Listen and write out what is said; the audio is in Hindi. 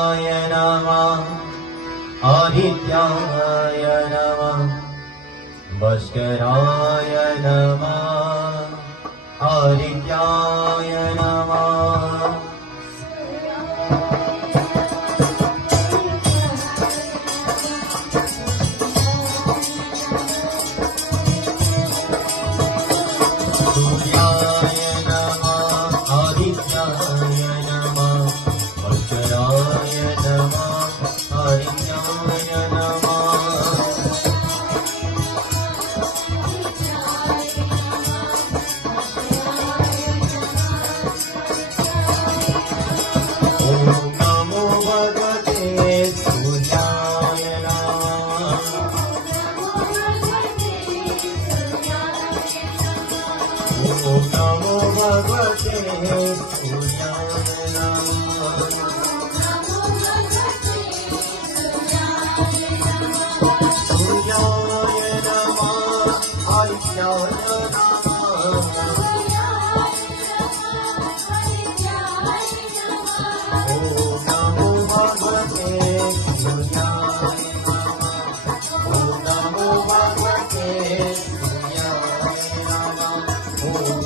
नमः आदित्याय नमः भास्कराय नमः आदित्याय नमः सूर्याय नमः आदित्याय नमः भास्कराय नमः आदित्याय नमः ॐ नमो भगवते सूर्याय नमः ॐ नमो भगवते सूर्याय नमः सूर्याय नमः आदित्याय नमः ॐ नमो भगवते सूर्याय नमः ॐ नमो भगवते सूर्याय नमः ॐ